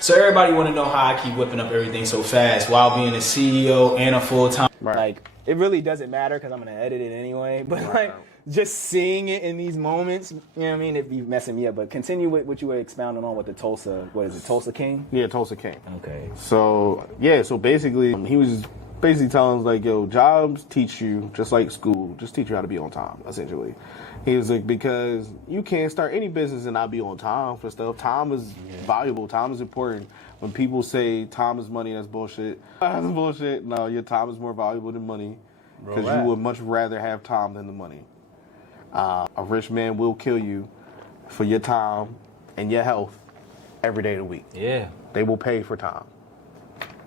So everybody want to know how I keep whipping up everything so fast while being a CEO and a full-time. Right. Like, it really doesn't matter because I'm going to edit it anyway. But, like, just seeing it in these moments, you know what I mean, it'd be messing me up. But continue with what you were expounding on with the Tulsa, what is it, Tulsa King? Yeah, Tulsa King. Okay. So, yeah, so basically, he was basically telling us, like, yo, jobs teach you, just like school, just teach you how to be on time, essentially. He was like, because you can't start any business and not be on time for stuff. Time is valuable. Time is important. When people say time is money, that's bullshit. That's bullshit. No, your time is more valuable than money because you would much rather have time than the money. A rich man will kill you for your time and your health every day of the week. Yeah. They will pay for time.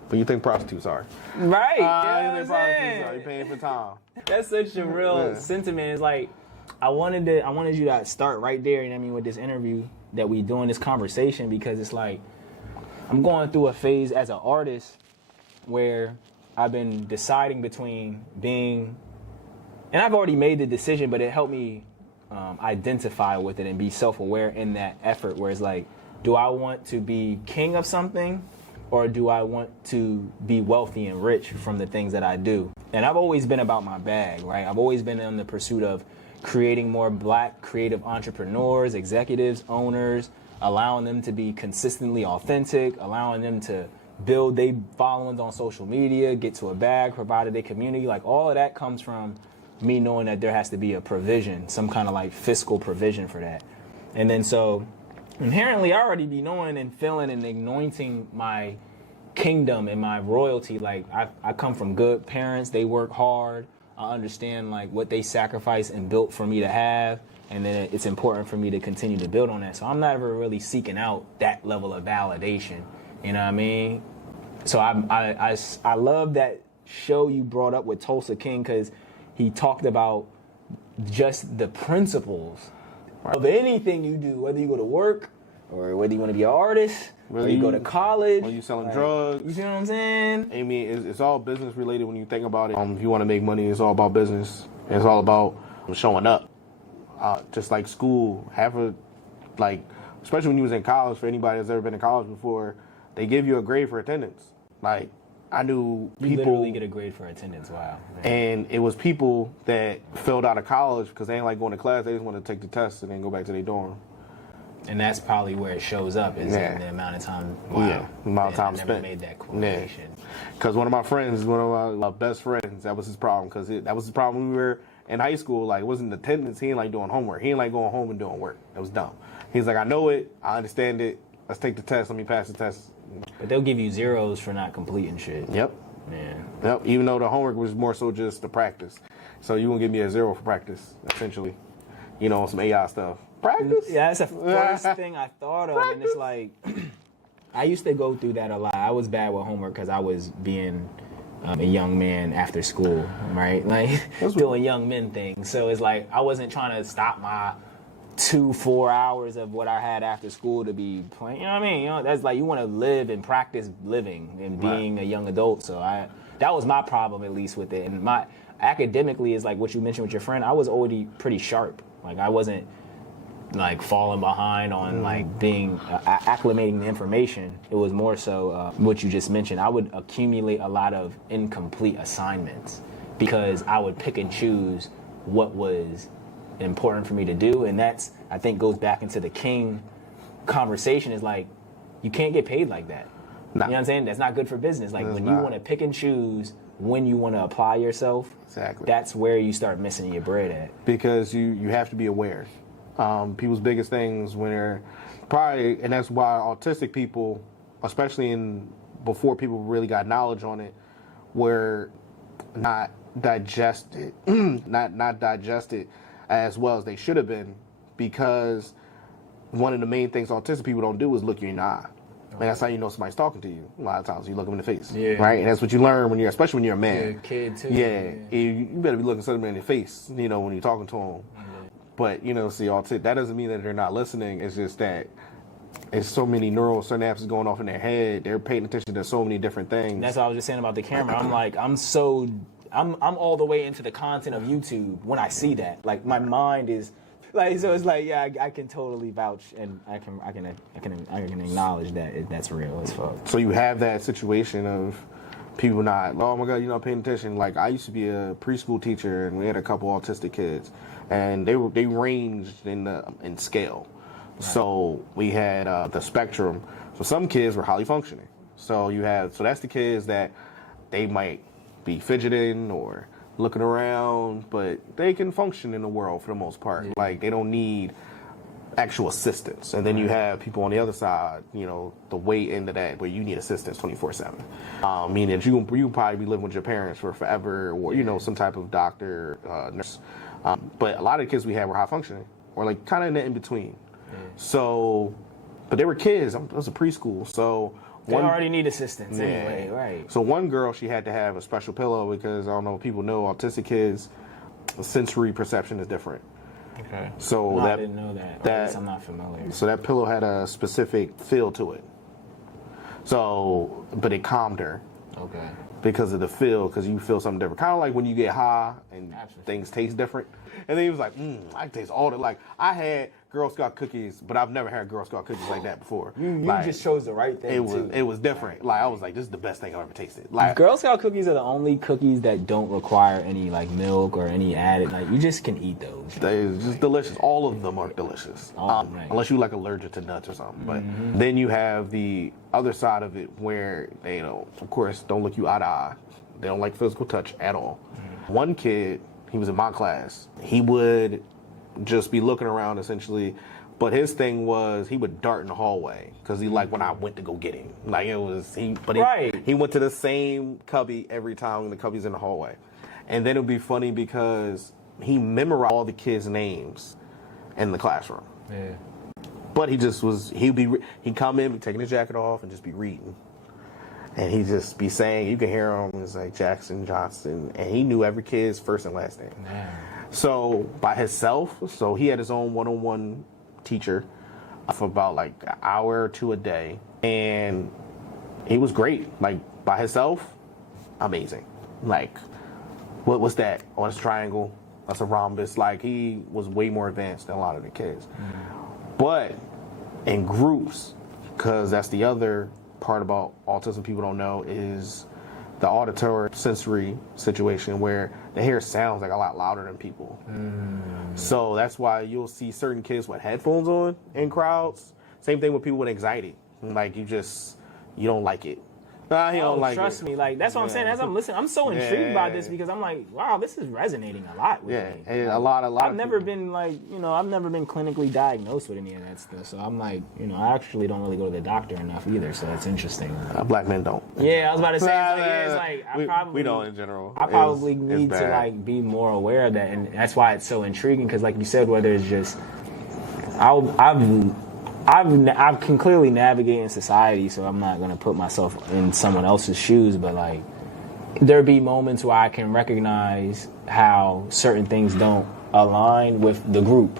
But you think prostitutes are. Right. You think prostitutes are. You're paying for time. That's such a real sentiment. It's like, I wanted you to start right there, you know what I mean, with this interview that we doing, this conversation, because it's like, I'm going through a phase as an artist where I've been deciding between being, and I've already made the decision, but it helped me identify with it and be self-aware in that effort where it's like, do I want to be king of something or do I want to be wealthy and rich from the things that I do? And I've always been about my bag, right? I've always been in the pursuit of creating more black creative entrepreneurs, executives, owners, allowing them to be consistently authentic, allowing them to build their followings on social media, get to a bag, provided their community. Like, all of that comes from me knowing that there has to be a provision, some kind of like fiscal provision for that. And then so inherently I already be knowing and feeling and anointing my kingdom and my royalty. Like, I come from good parents, they work hard. I understand like what they sacrificed and built for me to have, and then it's important for me to continue to build on that. So I'm not ever really seeking out that level of validation, you know what I mean? So I love that show you brought up with Tulsa King, because he talked about just the principles of anything you do, whether you go to work or whether you want to be an artist, or you go to college, or you selling drugs. You see what I'm saying? I mean, it's all business related when you think about it. If you want to make money, it's all about business. It's all about showing up. Just like school, especially when you was in college, for anybody that's ever been in college before, they give you a grade for attendance. Like, I knew people... You literally get a grade for attendance, wow. Man. And it was people that failed out of college because they ain't like going to class, they just want to take the test and then go back to their dorm. And that's probably where it shows up, is in the amount of time. Wow. Yeah, the amount of time spent. I never made that correlation. Because one of my best friends, that was his problem. Because that was his problem when we were in high school. Like, it wasn't attendance. He ain't like doing homework. He ain't like going home and doing work. That was dumb. He's like, I know it. I understand it. Let's take the test. Let me pass the test. But they'll give you zeros for not completing shit. Yep. Yeah. Yep. Even though the homework was more so just the practice. So you won't give me a 0 for practice, essentially. You know, some AI stuff. Practice? Yeah, that's the first thing I thought of. And it's like, I used to go through that a lot. I was bad with homework because I was being a young man after school, right? Like, doing young men things. So it's like, I wasn't trying to stop my 2-4 hours of what I had after school to be playing. You know what I mean? You know, that's like, you want to live and practice living and being a young adult. So that was my problem, at least, with it. And my academically is like what you mentioned with your friend. I was already pretty sharp. Like, I wasn't like falling behind on like being acclimating the information. It was more so what you just mentioned. I would accumulate a lot of incomplete assignments because I would pick and choose what was important for me to do. And that's, I think, goes back into the king conversation, is like, you can't get paid like that. Nah. You know what I'm saying? That's not good for business. Like, when you want to pick and choose when you want to apply yourself, that's where you start missing your bread at. Because you have to be aware. People's biggest things when they're probably, and that's why autistic people, especially before people really got knowledge on it, were not digested, not digested as well as they should have been, because one of the main things autistic people don't do is look you in the eye. And that's how you know somebody's talking to you. A lot of times you look them in the face, right? And that's what you learn especially when you're a man. You're a kid too. Yeah, you better be looking somebody in the face, when you're talking to them. But, see, that doesn't mean that they're not listening. It's just that it's so many neural synapses going off in their head. They're paying attention to so many different things. That's what I was just saying about the camera. I'm like, I'm all the way into the content of YouTube when I see that. Like, my mind is Like, so it's like, yeah, I can totally vouch, and I can acknowledge that that's real as fuck. So you have that situation of people not, oh my God, you're not paying attention. Like, I used to be a preschool teacher, and we had a couple autistic kids, and they ranged in scale. Right. So we had the spectrum. So some kids were highly functioning. So that's the kids that they might be fidgeting or looking around, but they can function in the world for the most part. Yeah. Like, they don't need actual assistance. And then you have people on the other side, the way end of that, where you need assistance 24/7. Meaning that you probably be living with your parents for forever, or some type of doctor, nurse. But a lot of the kids we had were high functioning, or like kind of in the in between. Yeah. So, but they were kids. It was a preschool, so. They already need assistance anyway, right? So one girl, she had to have a special pillow because, I don't know if people know, autistic kids, sensory perception is different. Okay. So I didn't know that. At least I'm not familiar. So that pillow had a specific feel to it. So, but it calmed her. Okay. Because of the feel, because you feel something different. Kind of like when you get high and things taste different. And then he was like, I taste all the, like, I had Girl Scout cookies, but I've never had Girl Scout cookies like that before. You like, just chose the right thing, It was different. Like, I was like, this is the best thing I've ever tasted. Like, Girl Scout cookies are the only cookies that don't require any, like, milk or any added, like, you just can eat those. They're just delicious. All of them are delicious. Right. Unless you're, like, allergic to nuts or something. But then you have the other side of it where they, of course, don't look you eye to eye. They don't like physical touch at all. One kid, he was in my class. He would just be looking around, essentially. But his thing was he would dart in the hallway because he liked when I went to go get him. Like, it was he went to the same cubby every time when the cubby's in the hallway. And then it would be funny because he memorized all the kids' names in the classroom. Yeah. But he'd come in, be taking his jacket off, and just be reading. And he'd just be saying, you could hear him, it's like Jackson, Johnson, and he knew every kid's first and last name. Man. So by himself, so he had his own one-on-one teacher for about like an hour or two a day, and he was great. Like, by himself, amazing. Like, what's that? Oh, it's a triangle. That's a rhombus. Like, he was way more advanced than a lot of the kids. But in groups, because that's the other part about autism people don't know, is the auditory sensory situation where they hear sounds like a lot louder than people. So that's why you'll see certain kids with headphones on in crowds. Same thing with people with anxiety. Like, you don't like it. He don't like trust me, like, that's what I'm saying. As I'm listening, I'm so intrigued by this because I'm like, wow, this is resonating a lot with me. And a lot. I've never been like, I've never been clinically diagnosed with any of that stuff. So I'm like, I actually don't really go to the doctor enough either. So it's interesting. Black men don't. Yeah, I was about to say, it's like we don't in general. I probably need to like be more aware of that, and that's why it's so intriguing. Because like you said, whether it's just I can clearly navigate in society, so I'm not going to put myself in someone else's shoes, but like there be moments where I can recognize how certain things don't align with the group.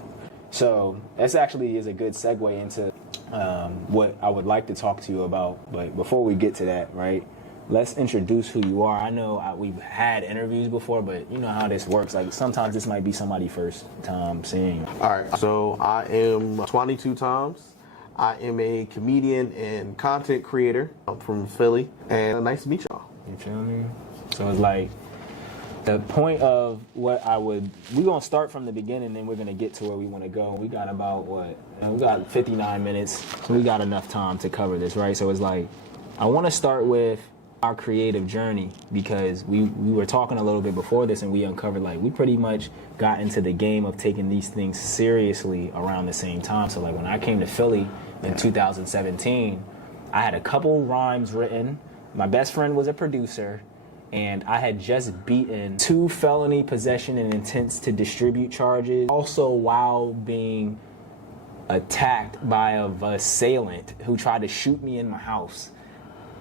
So this actually is a good segue into what I would like to talk to you about. But before we get to that, right, let's introduce who you are. I know we've had interviews before, but you know how this works. Like, sometimes this might be somebody first time seeing. All right, so I am Twanny 2 times. I am a comedian and content creator. I'm from Philly, and nice to meet y'all. You feel me? So it's like the point of we're going to start from the beginning, and we're going to get to where we want to go. We got about we got 59 minutes, so we got enough time to cover this, right? So it's like, I want to start with our creative journey, because we were talking a little bit before this, and we uncovered, like, we pretty much got into the game of taking these things seriously around the same time. So like when I came to Philly in 2017, I had a couple rhymes written. My best friend was a producer, and I had just beaten 2 felony possession and intents to distribute charges, also while being attacked by an assailant who tried to shoot me in my house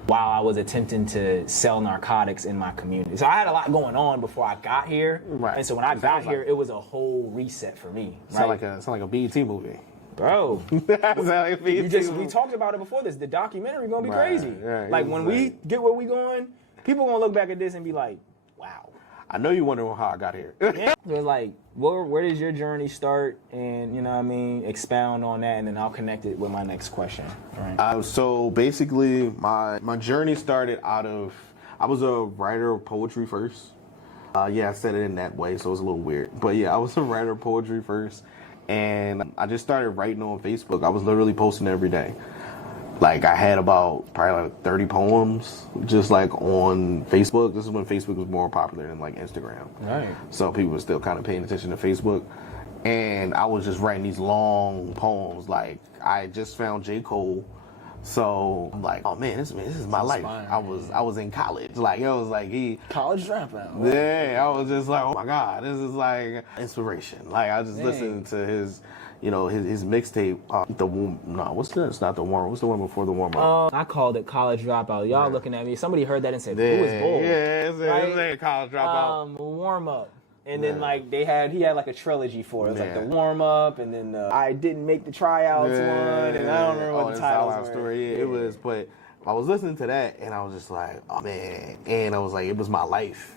while I was attempting to sell narcotics in my community. So I had a lot going on before I got here. Right. And so when I got here, it was a whole reset for me. Right? Sound like a BET movie. Bro. We talked about it before this. The documentary gonna be crazy. Right, like when we get where we going, people gonna look back at this and be like, wow. I know you wondering how I got here. Yeah. So it's like, where does your journey start? And, you know what I mean, expound on that, and then I'll connect it with my next question. Right. So basically, my journey started out of, I was a writer of poetry first. Yeah, I said it in that way, so it's a little weird. But yeah, I was a writer of poetry first. And I just started writing on Facebook. I was literally posting every day. Like, I had about probably like 30 poems just like on Facebook. This is when Facebook was more popular than like Instagram. Right. So people were still kind of paying attention to Facebook. And I was just writing these long poems. Like, I just found J. Cole. So I'm like, oh man, this is my life. I was in college. Like, it was like College dropout. Right? Yeah, I was just like, oh my God, this is like inspiration. Like, I just listened to his, you know, his mixtape. It's not the warm. What's the one before the warm up? I called it College Dropout. Y'all looking at me. Somebody heard that and said, who is Bull? Yeah, it's College Dropout. Warm up. And then like he had like a trilogy for it. It was like the warm up, and then I didn't make the tryouts one, and I don't remember what the titles were. Story. Yeah, it was, but I was listening to that, and I was just like, oh man, and I was like, it was my life.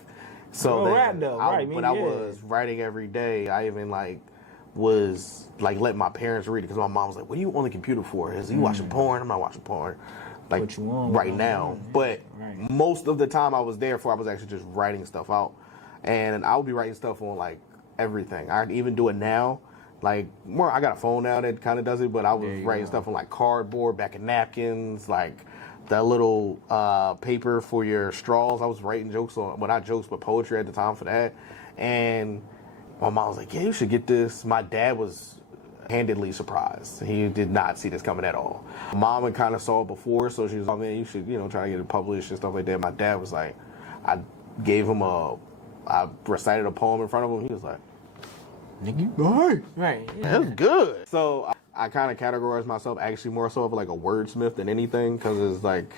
So rap though, right? I was writing every day. I even was letting my parents read it because my mom was like, "What are you on the computer for? Is you watching porn? I'm not watching porn." Like what you want, right now, but most of the time I was there for, I was actually just writing stuff out. And I would be writing stuff on like everything. I even do it now. Like more, I got a phone now that kind of does it, but I was writing stuff on like cardboard, back of napkins, like that little paper for your straws. I was writing jokes on, well, not jokes, but poetry at the time for that. And my mom was like, "Yeah, you should get this." My dad was handedly surprised. He did not see this coming at all. Mom had kind of saw it before, so she was like, "Man, you should, try to get it published and stuff like that." My dad was like, I gave him I recited a poem in front of him. He was like, "Nigga, all right, yeah. That's good." So I kind of categorized myself actually more so of like a wordsmith than anything, because it's like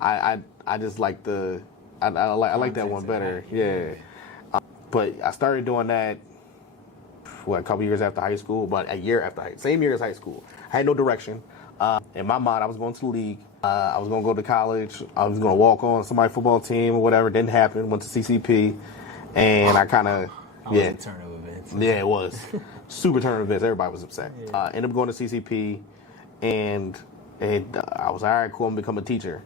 I just like I like that one better. Yeah. But I started doing that a couple years after high school, but a year after same year as high school. I had no direction. In my mind, I was going to the league. I was going to go to college. I was going to walk on somebody's football team or whatever. Didn't happen. Went to CCP. And I kind of, was a turn of events. Yeah, it was. Super turn of events. Everybody was upset. Yeah. Ended up going to CCP, and I was, all right, cool, I'm going to become a teacher.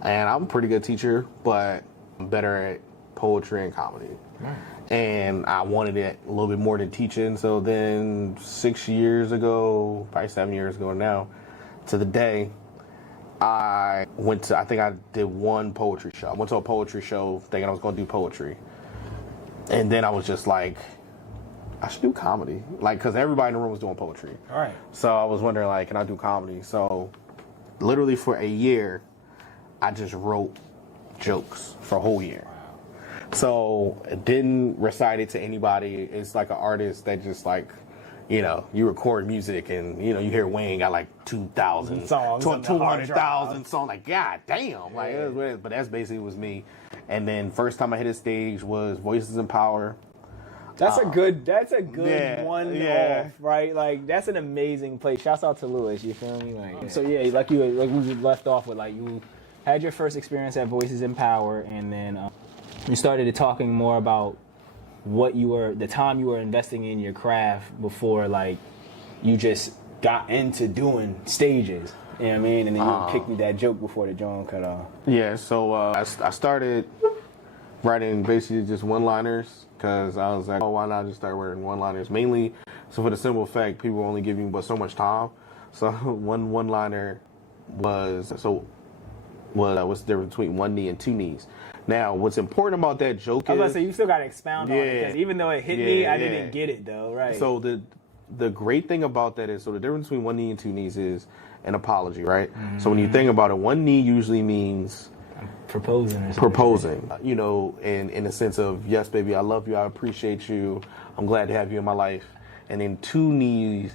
And I'm a pretty good teacher, but I'm better at poetry and comedy. Right. And I wanted it a little bit more than teaching. So then 6 years ago, probably 7 years ago now, to the day, I think I did one poetry show. I went to a poetry show thinking I was going to do poetry. And then I was just like, I should do comedy. Like, because everybody in the room was doing poetry. All right. So I was wondering, like, can I do comedy? So literally for a year, I just wrote jokes for a whole year. Wow. So didn't recite it to anybody. It's like an artist that just like, you record music and, you hear Wayne got like 2,000 songs, 200,000 songs. Like, God damn. Like, it was weird. But that's basically was me. And then first time I hit a stage was Voices in Power. That's a good one off, right? Like, that's an amazing place. Shouts out to Lewis, you feel me? Like, so yeah, like we left off with, like, you had your first experience at Voices in Power, and then you started talking more about the time you were investing in your craft before, like, you just got into doing stages. You know what I mean? And then you kicked me that joke before the joint cut off. Yeah, so I started writing basically just one-liners, because I was like, oh, why not just start writing one-liners? Mainly, so for the simple fact, people only give you but so much time. So one-liner was what's the difference between one knee and two knees? Now, what's important about that joke is... I was about to say, you still got to expound on it, because even though it hit me, I didn't get it, though, right? So the great thing about that is, so the difference between one knee and two knees is an apology, right? Mm-hmm. So when you think about it, one knee usually means... Proposing. In a sense of, yes, baby, I love you, I appreciate you, I'm glad to have you in my life. And then two knees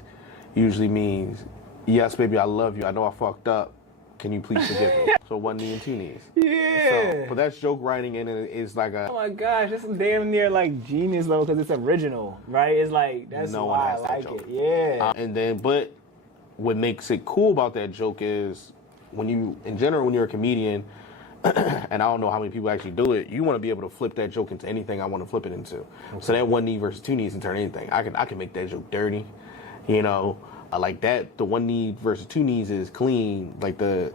usually means, yes, baby, I love you, I know I fucked up, can you please forgive me? So one knee and two knees. Yeah. But that's joke writing, and it's like a... Oh my gosh, that's damn near like genius level, because it's original, right? It's like, that's why I like it. Yeah. But what makes it cool about that joke is, when you're a comedian, and I don't know how many people actually do it, you want to be able to flip that joke into anything I want to flip it into. Okay. So that one knee versus two knees can turn anything. I can make that joke dirty, like that. The one knee versus two knees is clean. Like the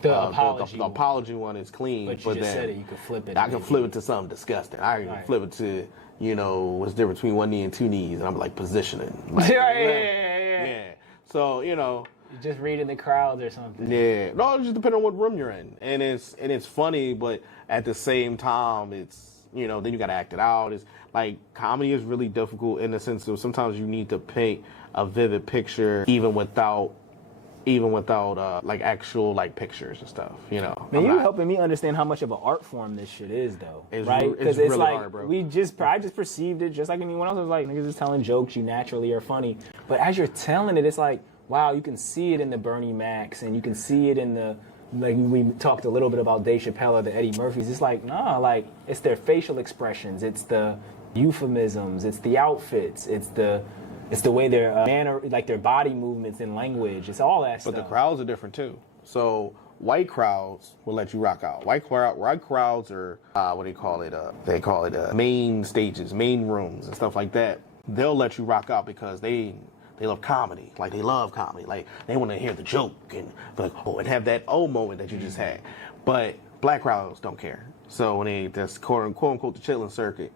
apology one is clean. But you just said it. You could flip it. I can flip it to something disgusting. I can flip it to what's the difference between one knee and two knees, and I'm like positioning. Like, yeah. So You're just reading the crowds or something. Yeah. No, it just depends on what room you're in. And it's funny, but at the same time, it's, then you got to act it out. It's like comedy is really difficult in the sense of sometimes you need to paint a vivid picture even without like actual like pictures and stuff, Man, you're helping me understand how much of an art form this shit is, though. Right? Because it's really like hard, bro. I just perceived it just like anyone else. Was like, niggas is telling jokes, you naturally are funny. But as you're telling it, it's like, wow, you can see it in the Bernie Macs, and you can see it in the, like we talked a little bit about Dave Chappelle or the Eddie Murphys. It's like, nah, like it's their facial expressions, it's the euphemisms, it's the outfits, it's the way their manner, like their body movements and language. It's all that stuff. But the crowds are different too. So white crowds will let you rock out. White crowds are what do you call it? They call it main stages, main rooms, and stuff like that. They'll let you rock out because they love comedy. Like they love comedy. Like they want to hear the joke and be like, oh, and have that moment that you just had. But black crowds don't care. So when that's quote unquote the chilling circuit,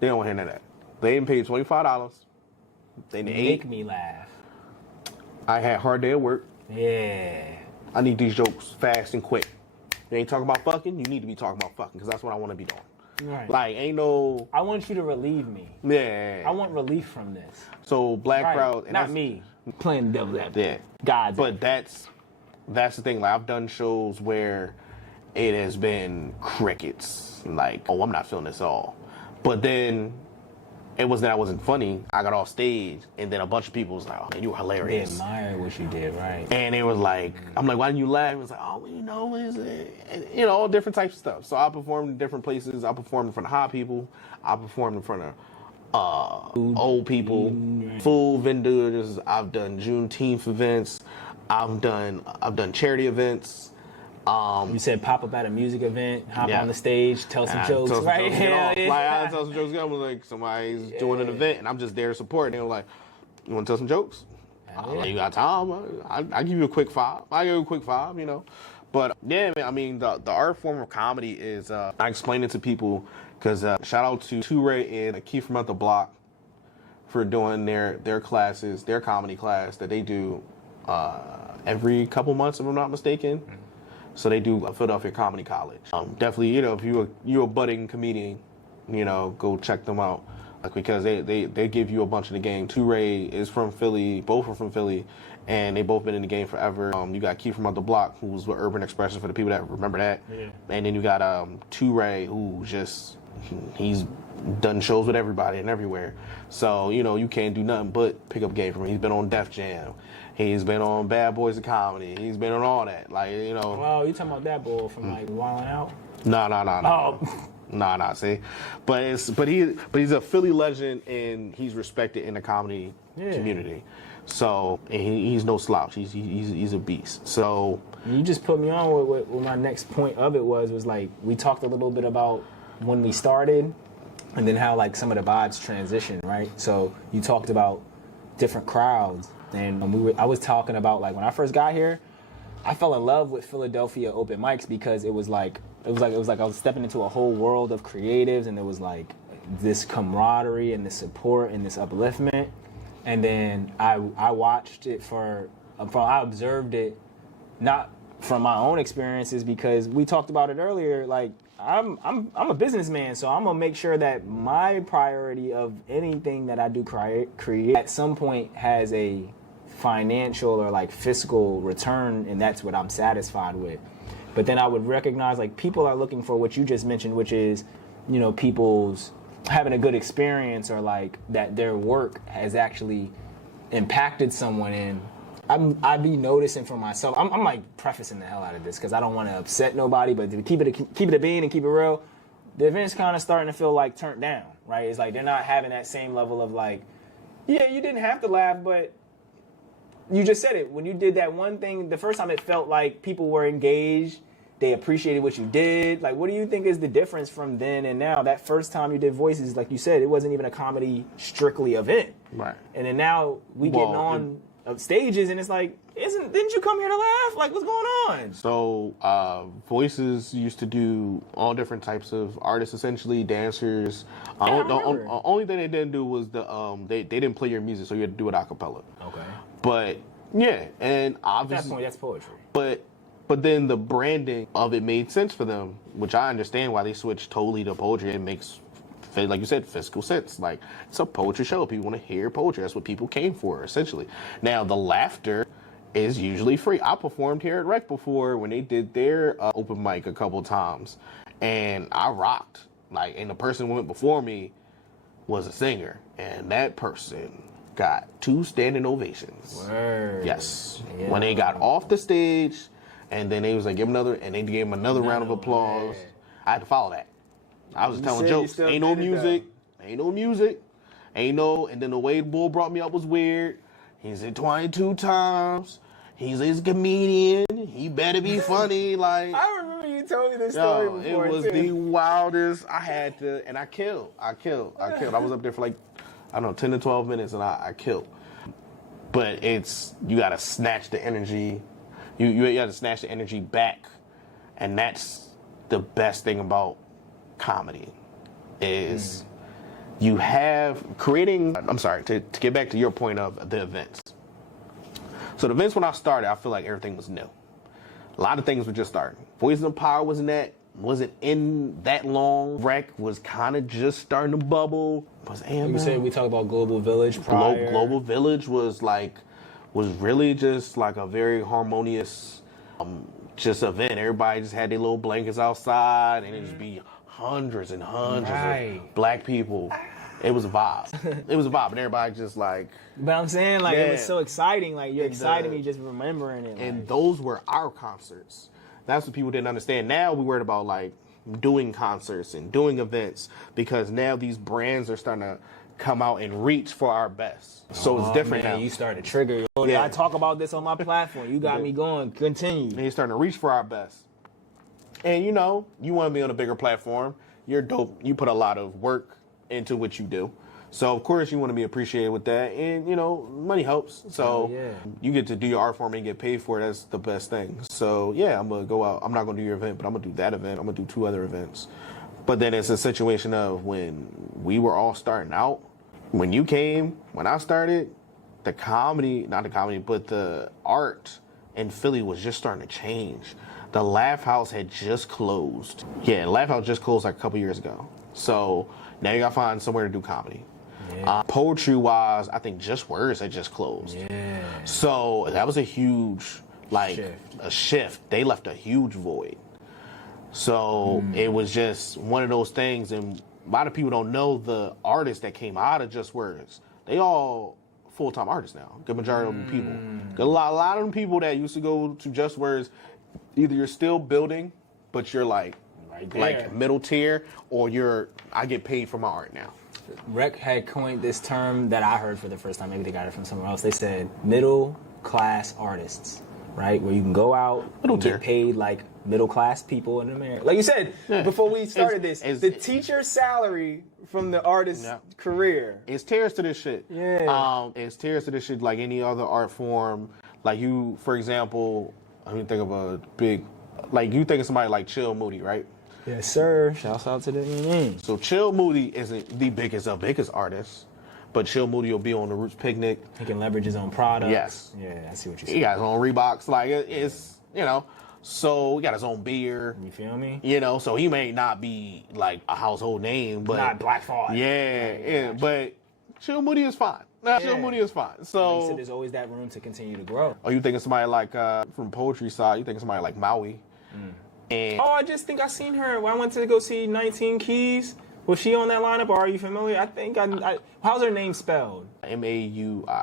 they don't want to hear none of that. They didn't pay $25. They make me laugh. I had a hard day at work. Yeah. I need these jokes fast and quick. You ain't talking about fucking, you need to be talking about fucking, because that's what I want to be doing. Right. Like, ain't no... I want you to relieve me. Yeah. I want relief from this. So, black crowd... Not me. Playing devil's advocate. Yeah. God. But that's the thing. Like, I've done shows where it has been crickets. Like, oh, I'm not feeling this at all. But then... It wasn't that I wasn't funny. I got off stage, and then a bunch of people was like, "Oh man, you were hilarious." They admired what you did, right? And it was like, I'm like, "Why didn't you laugh?" It was like, "Oh, what is it?" And, all different types of stuff. So I performed in different places. I performed in front of hot people. I performed in front of old people, food vendors. I've done Juneteenth events. I've done charity events. You said pop up at a music event, hop on the stage, tell some jokes, right? I tell some jokes. I was like, somebody's doing an event, and I'm just there to support. And they were like, "You want to tell some jokes?" You got time? I give you a quick $5. I give you a quick $5, But yeah, man. I mean, the art form of comedy is. I explain it to people because shout out to TuRae and Keith from Out the Block for doing their classes, their comedy class that they do every couple months, if I'm not mistaken. So they do Philadelphia Comedy College. Definitely, if you're a budding comedian, go check them out. Like, because they give you a bunch of the game. TuRae is from Philly, both are from Philly, and they both been in the game forever. You got Keith from Out the Block, who's with Urban Expression for the people that remember that. Yeah. And then you got TuRae, who he's done shows with everybody and everywhere. So, you can't do nothing but pick up game from him. He's been on Def Jam. He's been on Bad Boys of Comedy. He's been on all that. Like, Wow, you talking about that boy from like Wildin' Out? No. Oh. Nah, see. But he's a Philly legend, and he's respected in the comedy community. So, and he's no slouch. He's a beast. So you just put me on with what my next point of it was like, we talked a little bit about when we started, and then how like some of the vibes transition, right? So you talked about different crowds. And I was talking about, like, when I first got here, I fell in love with Philadelphia open mics because it was like I was stepping into a whole world of creatives, and there was like this camaraderie and this support and this upliftment. And then I watched it I observed it, not from my own experiences, because we talked about it earlier. Like, I'm a businessman, so I'm gonna make sure that my priority of anything that I do create at some point has a financial or like fiscal return, and that's what I'm satisfied with. But then I would recognize, like, people are looking for what you just mentioned, which is, people's having a good experience, or like that their work has actually impacted someone. And I'd be noticing for myself. I'm like prefacing the hell out of this because I don't want to upset nobody, but to keep it a bean and keep it real, the event's kind of starting to feel like turned down, right? It's like they're not having that same level of like, yeah, you didn't have to laugh, but you just said it. When you did that one thing, the first time it felt like people were engaged, they appreciated what you did? Like, what do you think is the difference from then and now? That first time you did voices, like you said, it wasn't even a comedy strictly event. Right. And then now we getting on stages, and it's like, didn't you come here to laugh? Like, what's going on? So, voices used to do all different types of artists, essentially dancers. The only thing they didn't do was they didn't play your music, so you had to do it a cappella. Okay. But yeah, and obviously At that point, that's poetry. But then the branding of it made sense for them, which I understand why they switched totally to poetry. It makes, like you said, physical sense. Like, it's a poetry show. People want to hear poetry. That's what people came for, essentially. Now, the laughter is usually free. I performed here at Rec before when they did their open mic a couple times, and I rocked. Like, and the person who went before me was a singer, and that person got 2 standing ovations. Word. Yes. Yeah. When they got off the stage, and then they was like, and they gave him another round of applause. I had to follow that. I was telling jokes. Ain't no music. And then the way Bull brought me up was weird. He said Twanny 2 times. He's a comedian. He better be funny. Like, I remember you told me this story before. It was the wildest. I had to, and I killed. I was up there for like, I don't know, 10 to 12 minutes, and I killed. But you gotta snatch the energy. You gotta snatch the energy back, and that's the best thing about comedy, is you have creating. I'm sorry, to get back to your point of the events. So the events when I started, I feel like everything was new. A lot of things were just starting. Voices of Power wasn't in that long. Rec was kind of just starting to bubble. You said we talked about Global Village prior. Global Village was really just like a very harmonious just event. Everybody just had their little blankets outside, and it'd just be hundreds and hundreds of black people. It was a vibe. It was a vibe, and everybody just like. But I'm saying, like, it was so exciting. Like, you're excited me just remembering it. And those were our concerts. That's what people didn't understand. Now we worried about like doing concerts and doing events, because now these brands are starting to come out and reach for our best. So it's different now. You started to trigger. I talk about this on my platform. You got me going. Continue. And you're starting to reach for our best. And you know, you want to be on a bigger platform. You're dope. You put a lot of work into what you do. So, of course, you want to be appreciated with that. And, you know, money helps. So, you get to do your art form and get paid for it. That's the best thing. So, yeah, I'm going to go out. I'm not going to do your event, but I'm going to do that event. I'm going to do 2 other events. But then it's a situation of when we were all starting out. When you came, when I started, not the comedy, but the art in Philly was just starting to change. The Laugh House had just closed. Yeah, Laugh House just closed like a couple years ago. So, now you got to find somewhere to do comedy. Poetry-wise, I think Just Words had just closed. Yeah. So that was a huge, shift. They left a huge void. So it was just one of those things, and a lot of people don't know the artists that came out of Just Words. They all full-time artists now. Good majority of them people. A lot of them people that used to go to Just Words, either you're still building, but you're like middle tier, or I get paid for my art now. Rec had coined this term that I heard for the first time. Maybe they got it from somewhere else. They said middle class artists, right? Where you can go out and get paid like middle class people in America. Like you said before we started the teacher salary from the artist's career. It's tears to this shit. Yeah. It's tears to this shit like any other art form. Like you, for example, I mean, think of a big, like you think of somebody like Chill Moody, right? Yes, sir. Shouts out to the So Chill Moody isn't the biggest artist, but Chill Moody will be on the Roots Picnic. He can leverage his own products. Yes. Yeah, I see what you're saying. He got his own Reeboks. Like, it's, you know, so he got his own beer. You feel me? You know, so he may not be like a household name, but. Not Black Thought. Yeah, but Chill Moody is fine. Chill Moody is fine. So. You said there's always that room to continue to grow. Or you think of somebody like, from poetry side, you think of somebody like Maui. And I just think I seen her when I went to go see 19 Keys. Was she on that lineup, or are you familiar? I think how's her name spelled? Maui.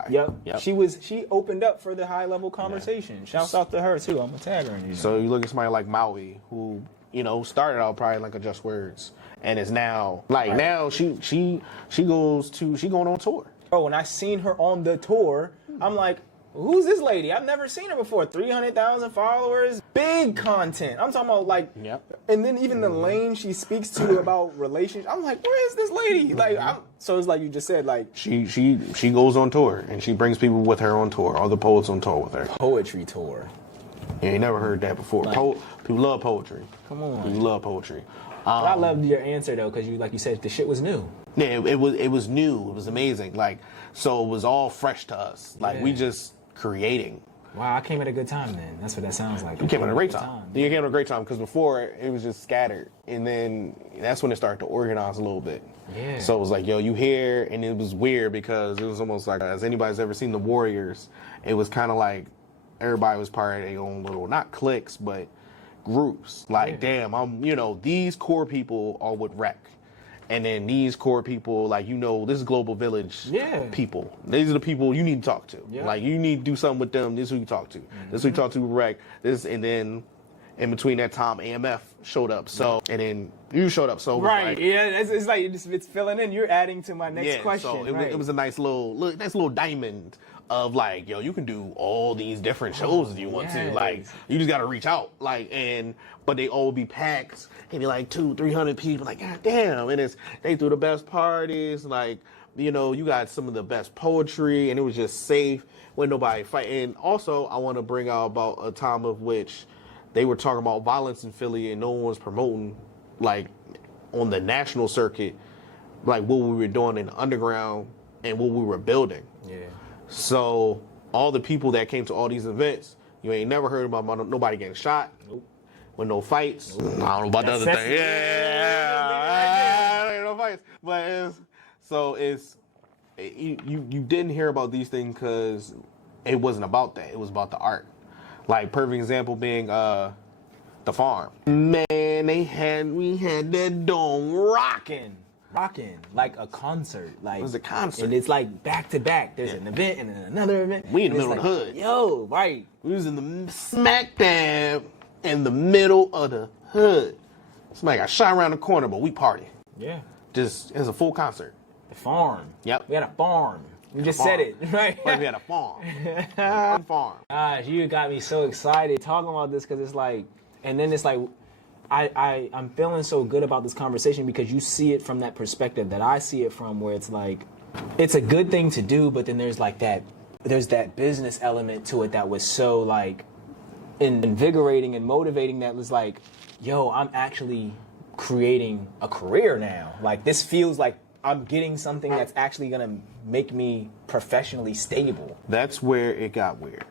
Yep. She opened up for the high level conversation. Shouts out to her too. I'm gonna tag her in these. So you look at somebody like Maui, who, you know, started out probably like a Just Words, and is now now she going on tour. Oh, when I seen her on the tour, I'm like, Who's this lady? I've never seen her before. 300,000 followers, big content. I'm talking about like, and then even the lane she speaks to about relationships. I'm like, where is this lady? Like, so it's like you just said, like she goes on tour and she brings people with her on tour. All the poets on tour with her. Poetry tour. You ain't never heard that before. Like, people love poetry. Come on. People love poetry. But I loved your answer though, because like you said, the shit was new. Yeah, it was new. It was amazing. Like, so it was all fresh to us. Like, we just creating. Wow, I came at a good time then. That's what that sounds like. You came at a great time. You came at a great time because before it was just scattered, and then that's when it started to organize a little bit. Yeah. So it was like, yo, you here, and it was weird because it was almost like, as anybody's ever seen The Warriors, it was kind of like everybody was part of their own little, not cliques, but groups. Like, damn, these core people are with Rec. And then these core people, like, this is Global Village people. These are the people you need to talk to. Yeah. Like, you need to do something with them. This is who you talk to. This is who you talk to with Rec. And then in between that time, AMF showed up. So, and then you showed up. So, right. It's like it's filling in. You're adding to my next question. So it was a nice little diamond of like, yo, you can do all these different shows if you want to. Like, you just got to reach out. Like, but they all be packed. And be like 200-300 people. Like, God damn. And they threw the best parties. Like, you got some of the best poetry. And it was just safe with nobody fighting. And also, I want to bring out about a time of which they were talking about violence in Philly and no one was promoting, like, on the national circuit, like what we were doing in the underground and what we were building. Yeah. So all the people that came to all these events, you ain't never heard about nobody getting shot. Nope. With no fights. I don't know about the other thing. Yeah. No fights. But you didn't hear about these things because it wasn't about that. It was about the art. Like, perfect example being The Farm. Man, we had that dome rocking like a concert. Like, it was a concert, and it's like back to back. There's an event and then another event. We in the middle of the hood. Yo, right. We was in the smack dab in the middle of the hood. Somebody got shot around the corner, but we party. Yeah. Just, it was a full concert. The farm. Yep. We had a farm. You just said it, right? Like we had a farm. One farm. Gosh, you got me so excited talking about this because it's like, and then it's like, I'm feeling so good about this conversation because you see it from that perspective that I see it from, where it's like, it's a good thing to do, but then there's that business element to it that was so like invigorating and motivating, that was like, yo, I'm actually creating a career now. Like, this feels like I'm getting something that's actually gonna make me professionally stable. That's where it got weird.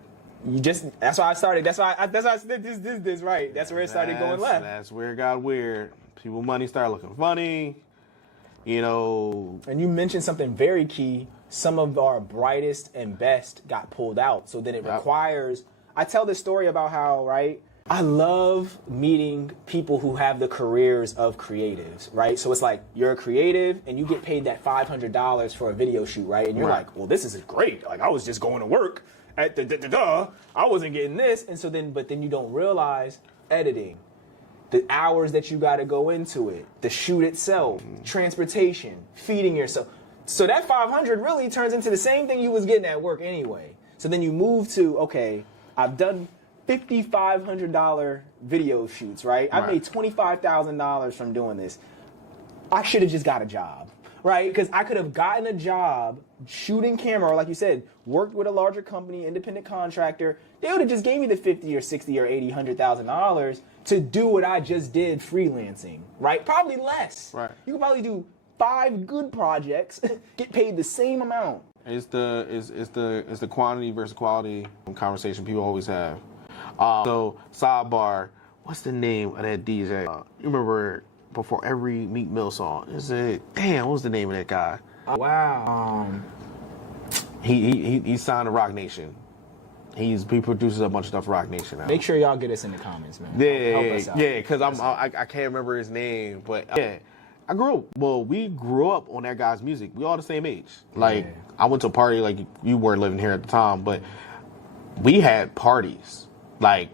That's why I started. That's why I did this right. That's where it started going left. That's where it got weird. People money started looking funny. And you mentioned something very key. Some of our brightest and best got pulled out. So then it requires. I tell this story about how, right, I love meeting people who have the careers of creatives, right? So it's like, you're a creative and you get paid that $500 for a video shoot, right? And you're like, well, this is great. Like, I was just going to work at I wasn't getting this. And so then, but then you don't realize editing, the hours that you got to go into it, the shoot itself, transportation, feeding yourself. So that 500 really turns into the same thing you was getting at work anyway. So then you move to, okay, I've done $5,500 video shoots, right? I made $25,000 from doing this. I should have just got a job, right? Because I could have gotten a job shooting camera, or like you said, worked with a larger company, independent contractor. They would have just gave me the $50 or $60 or $80, $100,000 to do what I just did freelancing, right? Probably less. Right. You could probably do 5 good projects, get paid the same amount. It's the quantity versus quality conversation people always have. So, sidebar, what's the name of that DJ? You remember before every Meek Mill song? What's the name of that guy? Wow. He signed to Rock Nation. He produces a bunch of stuff for Rock Nation now. Make sure y'all get us in the comments, man. Yeah, because I can't remember his name, but we grew up on that guy's music. We all the same age. Like, I went to a party, like, you weren't living here at the time, but we had parties. Like,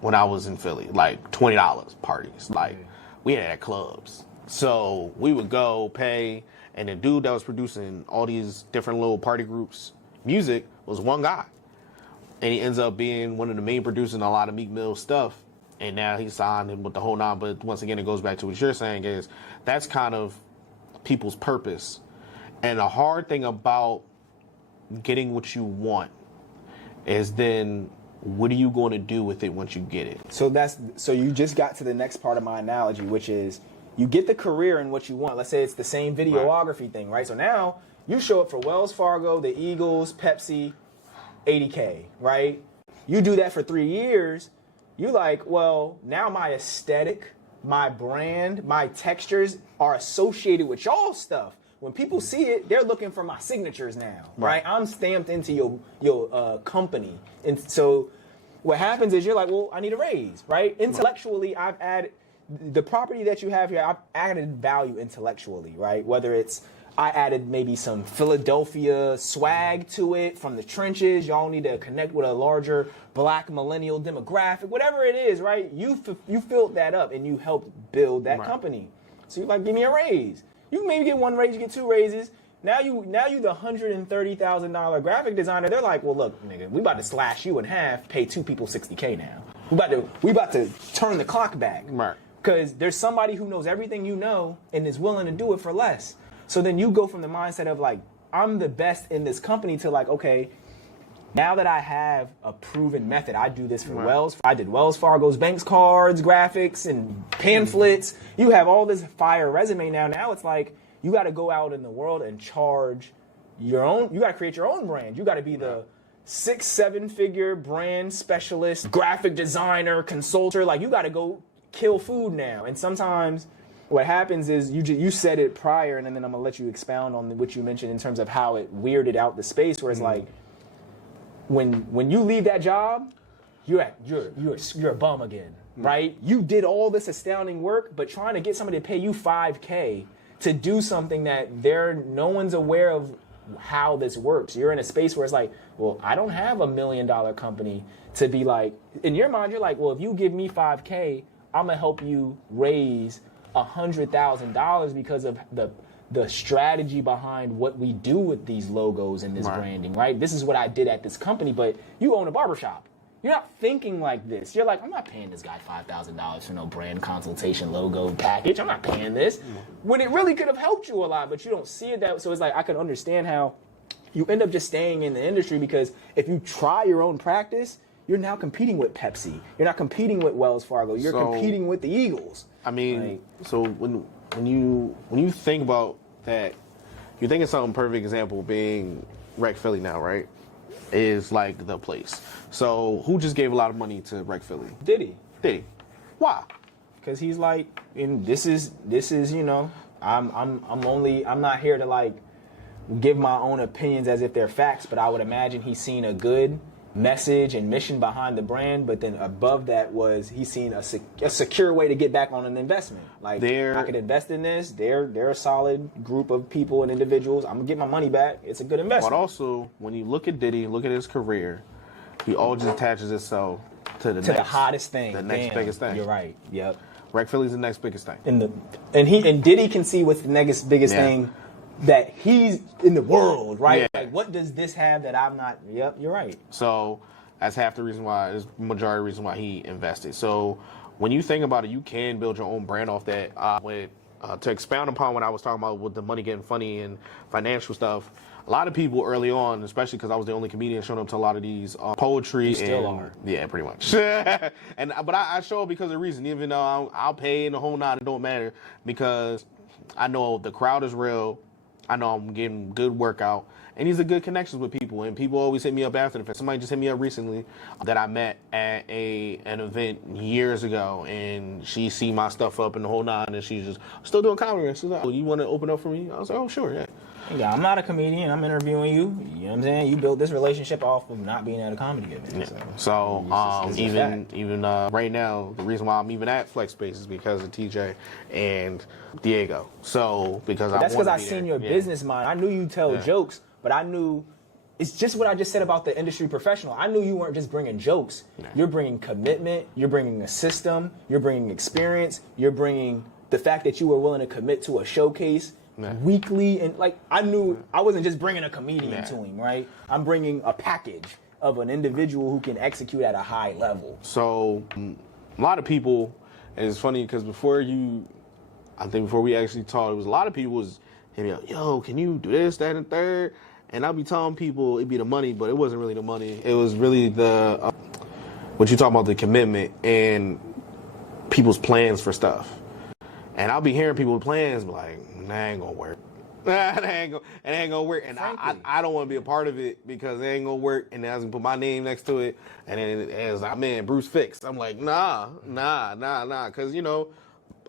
when I was in Philly, like $20 parties. Like, we had at clubs. So we would go pay, and the dude that was producing all these different little party groups music was one guy. and he ends up being one of the main producers in a lot of Meek Mill stuff. And now he's signed him with the whole nine. But once again, it goes back to what you're saying is that's kind of people's purpose. And the hard thing about getting what you want is then what are you going to do with it once you get it? So you just got to the next part of my analogy, which is you get the career in what you want. Let's say it's the same videography thing, right? So now you show up for Wells Fargo, the Eagles, Pepsi, $80K, right? You do that for 3 years. You like, well, now my aesthetic, my brand, my textures are associated with y'all stuff. When people see it, they're looking for my signatures now, right? I'm stamped into your company. And so what happens is you're like, well, I need a raise, right? Intellectually, I've added, the property that you have here, I've added value intellectually, right? Whether it's, I added maybe some Philadelphia swag to it from the trenches. Y'all need to connect with a larger black millennial demographic, whatever it is, right? You filled that up and you helped build that company. So you're like, give me a raise. You can maybe get one raise, you get 2 raises. Now you the $130,000 graphic designer. They're like, well, look, nigga, we about to slash you in half, pay 2 people $60K now. We about to turn the clock back. Right. Because there's somebody who knows everything you know and is willing to do it for less. So then you go from the mindset of like, I'm the best in this company to like, okay, now that I have a proven method, I do this for Wells. I did Wells Fargo's banks cards, graphics, and pamphlets. You have all this fire resume now. Now it's like you got to go out in the world and charge your own. You got to create your own brand. You got to be the 6-7 figure brand specialist, graphic designer, consultant. Like you got to go kill food now. And sometimes what happens is you said it prior, and then I'm gonna let you expound on what you mentioned in terms of how it weirded out the space. Where it's like when you leave that job, you're a bum again, right? You did all this astounding work, but trying to get somebody to pay you $5K to do something that no one's aware of how this works. You're in a space where it's like, well, I don't have $1 million company to be like. In your mind, you're like, well, if you give me $5K, I'm gonna help you raise $100,000 because of the strategy behind what we do with these logos and this branding, right? This is what I did at this company, but you own a barbershop. You're not thinking like this. You're like, I'm not paying this guy $5,000 for no brand consultation logo package. I'm not paying this. When it really could have helped you a lot, but you don't see it that way. So it's like, I can understand how you end up just staying in the industry, because if you try your own practice, you're now competing with Pepsi. You're not competing with Wells Fargo. You're competing with the Eagles. I mean, so when you think about that, you think of something perfect example being Rec Philly now, right? Is like the place. So who just gave a lot of money to Rec Philly? Diddy. Why? Because he's like, and this is you know, I'm not here to like give my own opinions as if they're facts, but I would imagine he's seen a good message and mission behind the brand, but then above that was he's seen a secure way to get back on an investment. Like, I could invest in this. They're a solid group of people and individuals. I'm gonna get my money back. It's a good investment. But also, when you look at Diddy, look at his career, he all just attaches itself to the hottest thing, the next biggest thing. You're right. Yep. Rec Philly's the next biggest thing. And Diddy can see what's the next biggest thing that he's in the world, right? Yeah. Like, what does this have that I'm not? Yep, you're right. So that's half the reason why, is majority of the reason why he invested. So when you think about it, you can build your own brand off that. To expound upon what I was talking about with the money getting funny and financial stuff, a lot of people early on, especially because I was the only comedian showing up to a lot of these poetry. You still are. Yeah, pretty much. But I show up because of a reason, even though I'll pay in the whole nine, it don't matter, because I know the crowd is real. I know I'm getting good workout, and these are good connections with people. And people always hit me up after the fact. Somebody just hit me up recently that I met at an event years ago, and she see my stuff up in the whole nine, and she's just still doing comedy. And she's like, "Oh, you want to open up for me?" I was like, "Oh, sure, yeah." Yeah, I'm not a comedian. I'm interviewing you. You know what I'm saying? You built this relationship off of not being at a comedy event. Yeah. So even right now, the reason why I'm even at Flex Space is because of TJ and Diego. So that's because I seen your business mind. I knew you tell jokes, but I knew it's just what I just said about the industry professional. I knew you weren't just bringing jokes. Yeah. You're bringing commitment. You're bringing a system. You're bringing experience. You're bringing the fact that you were willing to commit to a showcase. Weekly, and like I knew I wasn't just bringing a comedian to him, right? I'm bringing a package of an individual who can execute at a high level. So a lot of people, and it's funny because before we actually talked, it was a lot of people was hitting me up, yo, can you do this, that, and third? And I'll be telling people it'd be the money, but it wasn't really the money. It was really the, what you talking about, the commitment and people's plans for stuff. And I'll be hearing people's plans, be like, that ain't gonna work. it ain't gonna work. And I don't want to be a part of it because it ain't gonna work. And then I was gonna put my name next to it. And then it's like, man, Bruce Fix. I'm like, nah. Because, you know,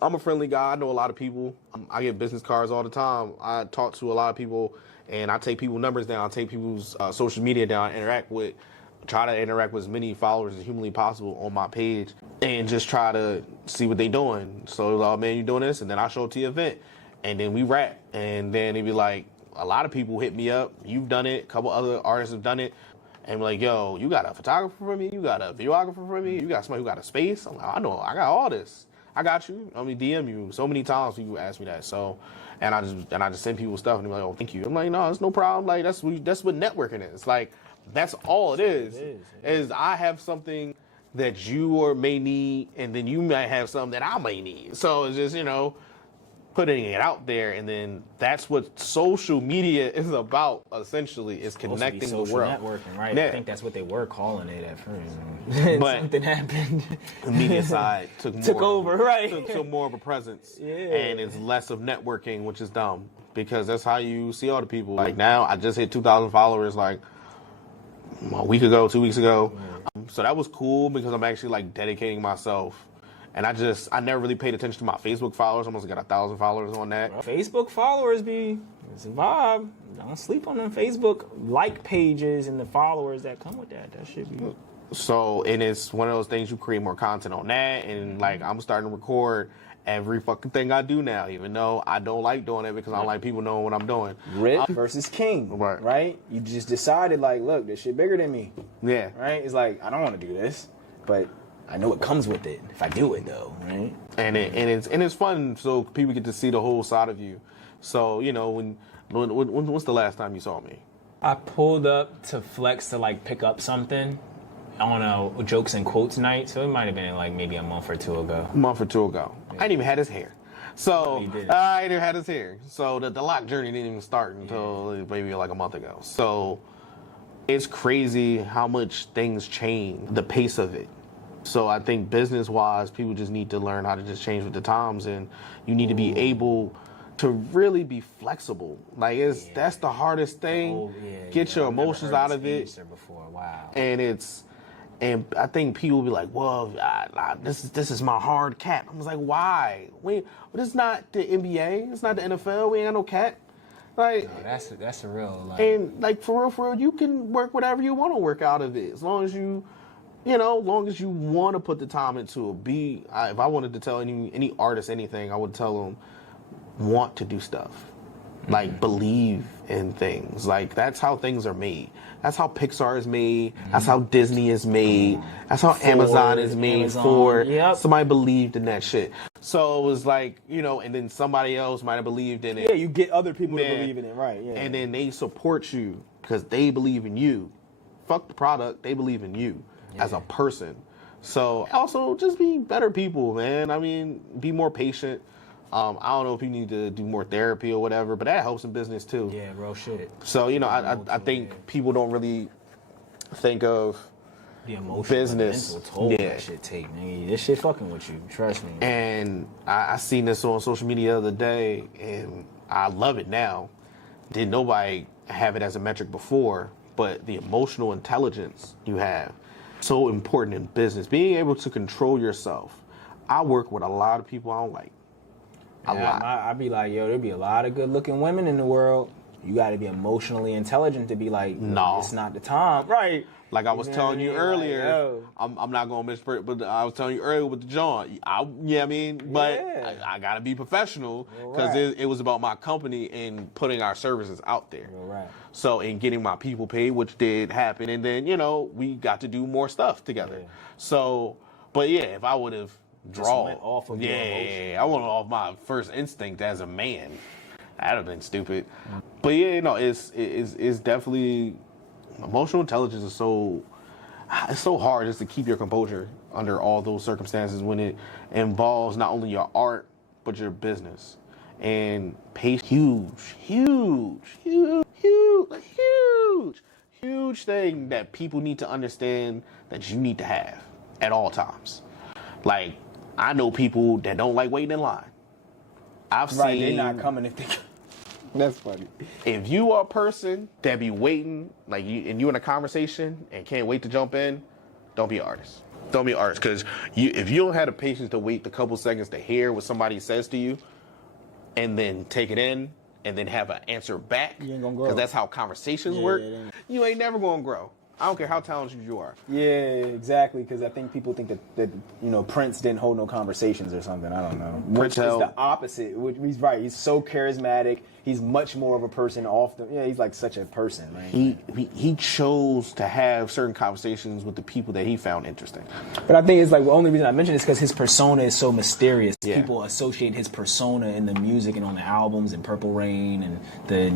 I'm a friendly guy. I know a lot of people. I get business cards all the time. I talk to a lot of people, and I take people's numbers down. I take people's social media down, try to interact with as many followers as humanly possible on my page, and just try to see what they doing. So it was, oh man, you doing this? And then I show up to the event, and then we rap. And then it'd be like, a lot of people hit me up. You've done it. A couple other artists have done it. And be like, yo, you got a photographer for me? You got a videographer for me? You got somebody who got a space? I'm like, I know, I got all this. I got you. I mean, DM you. So many times people ask me that. So, and I just send people stuff, and they're like, oh, thank you. I'm like, no, it's no problem. Like, that's what networking is. Like, that's all it is. Is I have something that you may need, and then you might have something that I may need. So it's just, you know, putting it out there, and then that's what social media is about. Essentially, is connecting the world. Networking, right? Yeah. I think that's what they were calling it at first. But something happened. The media side took over, right? Took more of a presence, yeah. And it's less of networking, which is dumb because that's how you see all the people. Like now, I just hit 2,000 followers like a week ago, 2 weeks ago. So that was cool because I'm actually like dedicating myself. And I never really paid attention to my Facebook followers. I almost got 1,000 followers on that. Facebook followers it's a vibe. Don't sleep on them Facebook like pages and the followers that come with that. That should be. So, and it's one of those things, you create more content on that. And like, I'm starting to record every fucking thing I do now, even though I don't like doing it because I don't like people knowing what I'm doing. Rich versus king, right? You just decided like, look, this shit bigger than me. Yeah. Right? It's like, I don't want to do this, but I know it comes with it if I do it though, right? And it's fun, so people get to see the whole side of you. So you know, when's the last time you saw me? I pulled up to Flex to like pick up something on a jokes and quotes night, so it might have been like maybe a month or two ago. Yeah. I didn't even have his hair. So I didn't have his hair. So the lock journey didn't even start until maybe like a month ago. So it's crazy how much things change, the pace of it. So I think business-wise, people just need to learn how to just change with the times, and you need to be able to really be flexible. Like that's the hardest thing. Get your emotions out of it. Wow. And I think people will be like, well, this is my hard cap. I was like, why? This is not the NBA. It's not the NFL. We ain't got no cap. Like, no, that's a real. Like, and like for real, you can work whatever you want to work out of it, as long as you want to put the time into it. If I wanted to tell any artist anything, I would tell them, want to do stuff. Like, believe in things. Like, that's how things are made. That's how Pixar is made. That's how Disney is made. That's how Amazon is made. Somebody believed in that shit. So it was like, and then somebody else might have believed in it. Yeah, you get other people to believe in it, right? Yeah. And then they support you because they believe in you. Fuck the product. They believe in you as a person. So also just be better people, man. I mean, be more patient. I don't know if you need to do more therapy or whatever, but that helps in business too. Yeah, real shit. So, I think people don't really think of the emotional business. Mental toll that shit take, man. This shit fucking with you, trust me. And I seen this on social media the other day, and I love it now. Didn't nobody have it as a metric before, but the emotional intelligence you have, so important in business. Being able to control yourself. I work with a lot of people I don't like. I'd be like, yo, there'd be a lot of good-looking women in the world. You got to be emotionally intelligent to be like, no, it's not the time, right? Like I was telling you earlier, like, I'm not gonna misprint, but I was telling you earlier with the John. But I gotta be professional because it was about my company and putting our services out there. Right. So and getting my people paid, which did happen, and then we got to do more stuff together. Yeah. So, but if I would have went off of I went off my first instinct as a man. That'd have been stupid. But it's definitely emotional intelligence is it's so hard just to keep your composure under all those circumstances when it involves not only your art but your business. And patience, huge thing that people need to understand that you need to have at all times. Like, I know people that don't like waiting in line. I've seen they're not coming if they. That's funny. If you are a person that be waiting, like and you in a conversation and can't wait to jump in, don't be an artist. Don't be an artist, because if you don't have the patience to wait the couple seconds to hear what somebody says to you, and then take it in, and then have an answer back, you ain't gonna grow. Because that's how conversations work. You ain't never gonna grow. I don't care how talented you are. Yeah, exactly. Because I think people think that Prince didn't hold no conversations or something. I don't know. Which is the opposite. He's right. He's so charismatic. He's much more of a person he's like such a person, man. He chose to have certain conversations with the people that he found interesting. But I think it's like the only reason I mention this because his persona is so mysterious. Yeah. People associate his persona in the music and on the albums and Purple Rain and the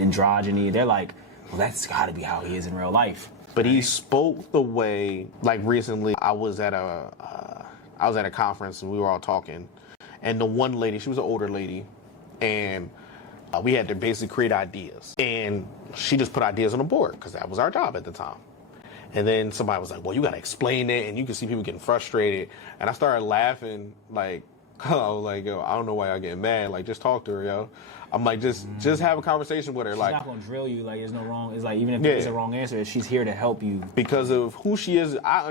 androgyny. They're like, well, that's got to be how he is in real life. But he spoke the way, like recently, I was at a conference and we were all talking, and the one lady, she was an older lady, and we had to basically create ideas, and she just put ideas on the board because that was our job at the time. And then somebody was like, "Well, you got to explain it," and you can see people getting frustrated, and I started laughing like. I was like, yo, I don't know why y'all getting mad. Like, just talk to her, yo. I'm like, just have a conversation with her. She's like, not gonna drill you. Like, there's no wrong. It's like even if there's a wrong answer, she's here to help you. Because of who she is, I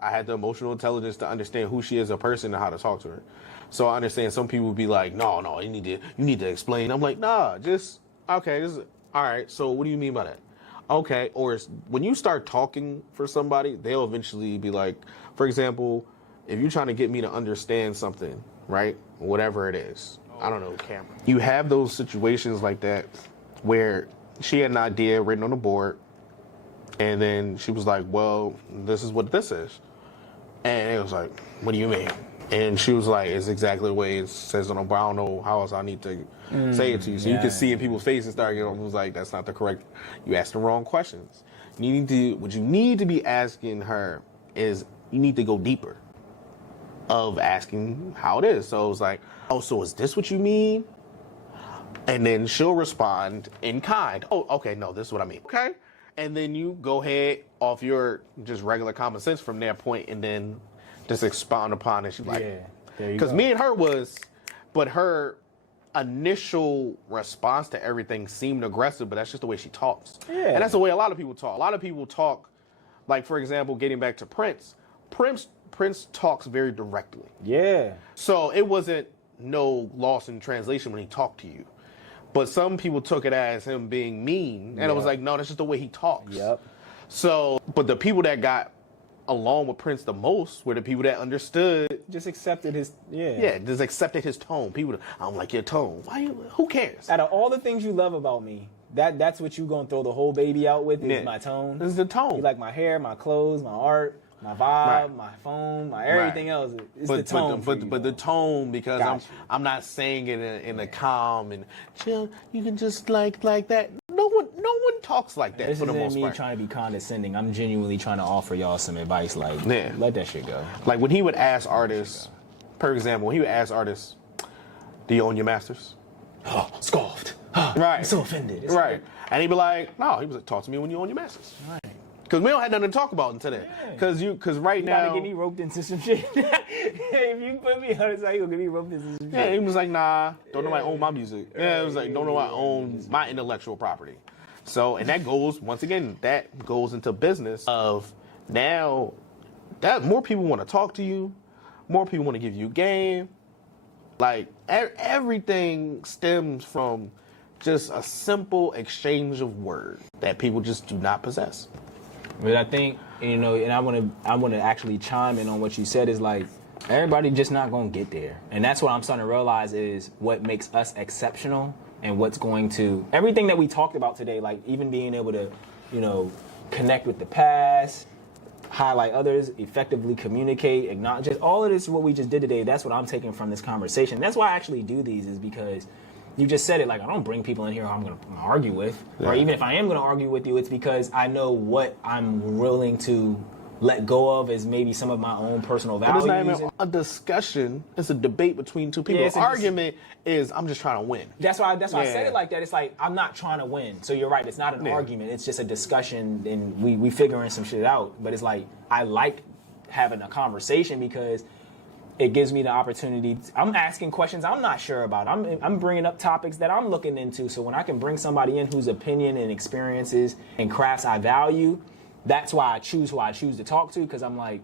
had the emotional intelligence to understand who she is as a person and how to talk to her. So I understand some people would be like, no, you need to explain. I'm like, nah, just okay. All right. So what do you mean by that? Okay. Or when you start talking for somebody, they'll eventually be like, for example, if you're trying to get me to understand something, right? Whatever it is. I don't know, camera. You have those situations like that where she had an idea written on the board, and then she was like, well, this is what this is. And it was like, what do you mean? And she was like, it's exactly the way it says on the board. I don't know how else I need to say it to you. So you can see in people's faces start getting, it was like, that's not the correct, you asked the wrong questions. What you need to be asking her is, you need to go deeper of asking how it is. So it was like, oh, so is this what you mean? And then she'll respond in kind. Oh, okay, no, this is what I mean. Okay. And then you go ahead off your just regular common sense from that point and then just expound upon it. She's like, yeah, there you go. Because me and her but her initial response to everything seemed aggressive, but that's just the way she talks. Yeah. And that's the way a lot of people talk. A lot of people talk, like, for example, getting back to Prince talks very directly. Yeah. So it wasn't no loss in translation when he talked to you. But some people took it as him being mean. And it was like, no, that's just the way he talks. Yep. So, but the people that got along with Prince the most were the people that understood. Just accepted his, Yeah, just accepted his tone. People, I don't like your tone. Who cares? Out of all the things you love about me, that's what you gonna throw the whole baby out with is my tone. This is the tone. You like my hair, my clothes, my art, my vibe, my phone, my everything else. It's the tone. But the tone, because I'm not saying it in a calm and chill. You can just like that. No one talks like that This for the isn't most me part. trying to be condescending. I'm genuinely trying to offer y'all some advice. Like, let that shit go. Like when he would ask artists, for example, when he would ask artists, "Do you own your masters?" Oh, scoffed. Right. I'm so offended. Right. And he'd be like, "No." He was like, "Talk to me when you own your masters." Right. Because we don't have nothing to talk about until then. Because right now, you gotta get me roped into some shit. If you put me on his side, you gonna get me roped into some shit. Yeah, he was like, nah, don't nobody own my music. Yeah, it was like, don't nobody own my intellectual property. So, and that goes, once again, that goes into business of now that more people want to talk to you, more people want to give you game. Like, everything stems from just a simple exchange of words that people just do not possess. But I think, and I want to actually chime in on what you said is like, everybody just not going to get there. And that's what I'm starting to realize is what makes us exceptional and what's going to, everything that we talked about today, like even being able to, connect with the past, highlight others, effectively communicate, acknowledge, just all of this, what we just did today, that's what I'm taking from this conversation. That's why I actually do these is because you just said it, like, I don't bring people in here who I'm going to argue with. Or even if I am going to argue with you, it's because I know what I'm willing to let go of is maybe some of my own personal values. It's not even a discussion. It's a debate between two people. Argument is, I'm just trying to win. That's why I said it like that. It's like, I'm not trying to win. So you're right. It's not an argument. It's just a discussion, and we figuring some shit out. But it's like, I like having a conversation because it gives me the opportunity. I'm asking questions I'm not sure about. I'm bringing up topics that I'm looking into. So when I can bring somebody in whose opinion and experiences and crafts I value, that's why I choose who I choose to talk to, because I'm like,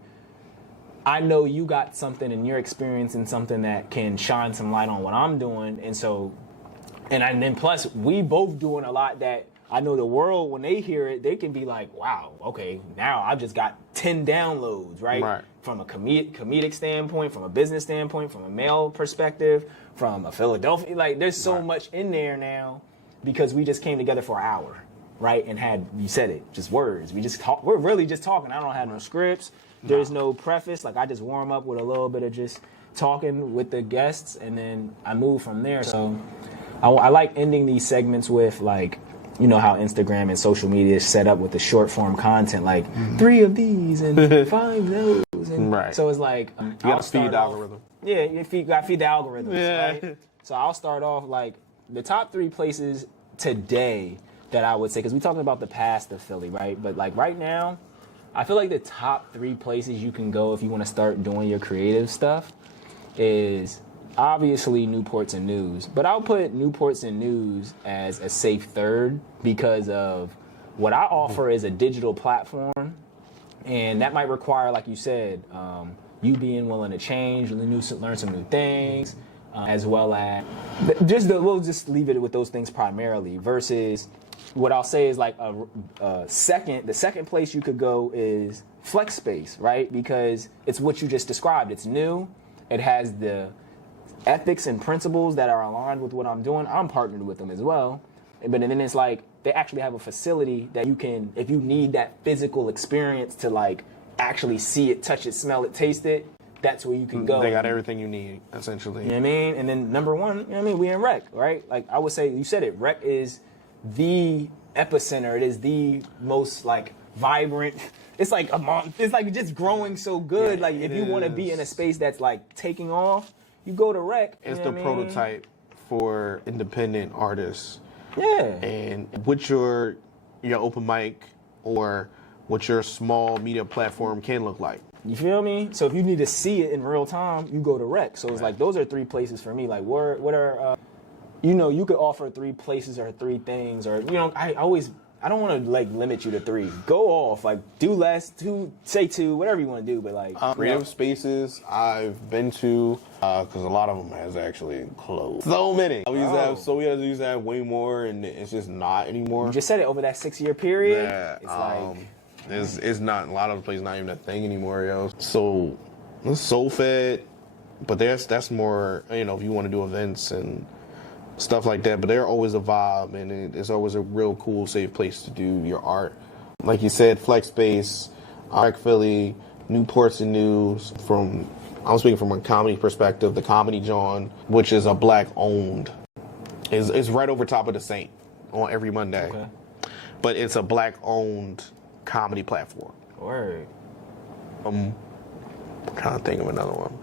I know you got something in your experience and something that can shine some light on what I'm doing. And so, and then plus, we both doing a lot that I know the world, when they hear it, they can be like, wow, okay, now I've just got 10 downloads, right? From a comedic standpoint, from a business standpoint, from a male perspective, from a Philadelphia, like there's so much in there now because we just came together for an hour. Right, and had, you said it, just words. We're really just talking. I don't have no scripts. There's no preface. Like, I just warm up with a little bit of just talking with the guests, and then I move from there. So I like ending these segments with, like, you know how Instagram and social media is set up with the short form content, like 3 of these and 5 those. And so it's like, you got to feed the algorithm. Yeah, you got to feed the algorithms, right? So I'll start off, like, the top 3 places today that I would say, because we're talking about the past of Philly, right? But like right now, I feel like the top 3 places you can go if you want to start doing your creative stuff is obviously Newports and News. But I'll put Newports and News as a safe third because of what I offer is a digital platform. And that might require, like you said, you being willing to change, learn some new things, as well as we'll just leave it with those things primarily versus what I'll say is like the second place you could go is flex space, right? Because it's what you just described. It's new. It has the ethics and principles that are aligned with what I'm doing. I'm partnered with them as well. But then it's like they actually have a facility that you can, if you need that physical experience to like actually see it, touch it, smell it, taste it, that's where you can go. They got everything you need, essentially. You know what I mean? And then number 1, you know what I mean? We in rec, right? Like I would say, you said it, rec is the epicenter. It is the most like vibrant. It's like it's like just growing so good. Like if you want to be in a space that's like taking off, you go to rec. It's the prototype for independent artists. Yeah. And what your open mic or what your small media platform can look like. You feel me? So if you need to see it in real time, you go to rec. So it's like those are 3 places for me. Like what are you know, you could offer 3 places or 3 things, or, you know, I don't want to like limit you to 3. Go off, like do less, 2, say 2, whatever you want to do, but like creative spaces I've been to, because a lot of them has actually closed. So many. We used to have way more, and it's just not anymore. You just said it over that 6-year period. Yeah, it's like it's not, a lot of the places not even a thing anymore, yo. So it's Soul Fed, but that's more, you know, if you want to do events and stuff like that, but they're always a vibe, and it's always a real cool, safe place to do your art. Like you said, Flex Space, Rec Philly, Newports and News. I'm speaking from a comedy perspective, the Comedy John, which is a Black-owned, is right over top of the Saint on every Monday. Okay. But it's a Black-owned comedy platform. Word. I'm trying to think of another one.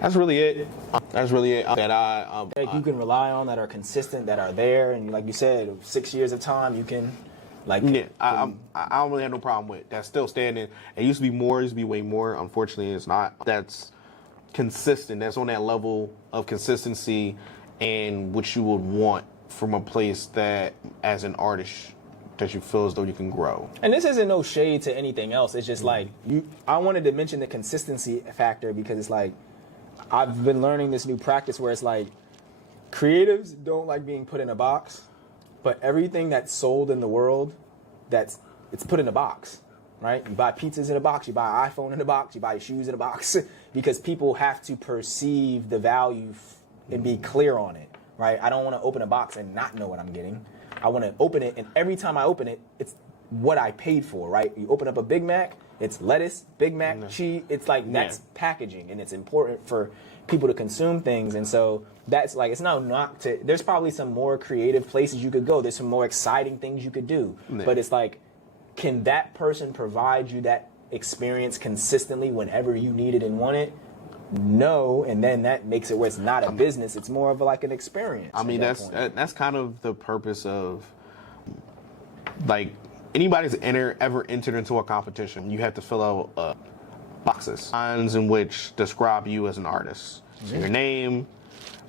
That's really it. That you can rely on, that are consistent, that are there, and like you said, 6 years of time, you can, like. Yeah, I don't really have no problem with that's still standing. It used to be more, it used to be way more. Unfortunately, it's not. That's consistent. That's on that level of consistency and what you would want from a place that, as an artist, that you feel as though you can grow. And this isn't no shade to anything else. It's just like I wanted to mention the consistency factor because it's like, I've been learning this new practice where it's like creatives don't like being put in a box, but everything that's sold in the world, it's put in a box, right? You buy pizzas in a box, you buy an iPhone in a box, you buy shoes in a box, because people have to perceive the value and be clear on it, right? I don't want to open a box and not know what I'm getting. I want to open it, and every time I open it, it's what I paid for, right? You open up a Big Mac, It's lettuce, Big Mac, cheese. It's like that's packaging, and it's important for people to consume things. And so that's like, it's not to. There's probably some more creative places you could go. There's some more exciting things you could do. Yeah. But it's like, can that person provide you that experience consistently whenever you need it and want it? No, and then that makes it where it's not a business. It's more of like an experience. I mean, that's kind of the purpose of, like, anybody's ever entered into a competition. You have to fill out boxes, lines in which describe you as an artist. So your name,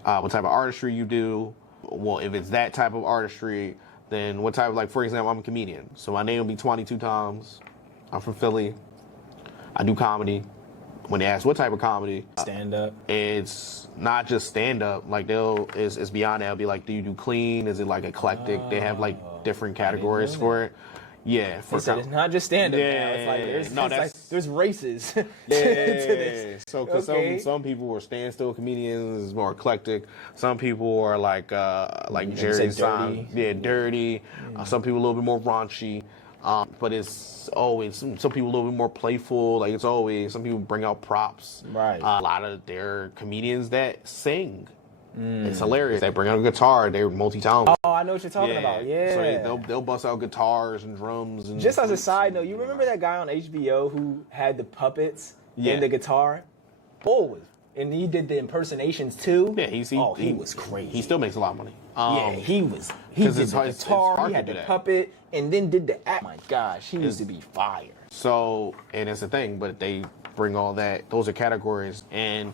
what type of artistry you do. Well, if it's that type of artistry, then what type of, like, for example, I'm a comedian. So my name will be Twanny 2 times. I'm from Philly. I do comedy. When they ask what type of comedy, stand up. It's not just stand up. Like it's beyond that. It'll be like, do you do clean? Is it like eclectic? They have like different categories for it. Yeah, for it's not just stand up. Yeah, it's like there's races. To this. So because some people are standstill comedians, is more eclectic. Some people are like Jerry Simon, dirty. Some people a little bit more raunchy. But it's always some people a little bit more playful. Like, it's always some people bring out props. Right. A lot of their comedians that sing. It's hilarious. They bring out a guitar. They're multi-talented. Oh, I know what you're talking about. Yeah. So they'll bust out guitars and drums. And just as a side note, you remember that guy on HBO who had the puppets and the guitar? And he did the impersonations too. Yeah, he was crazy. He still makes a lot of money. He did the guitar, he had the puppet, and then did the act. Oh my gosh, he used to be fire. So, and it's a thing, but they bring all that. Those are categories, and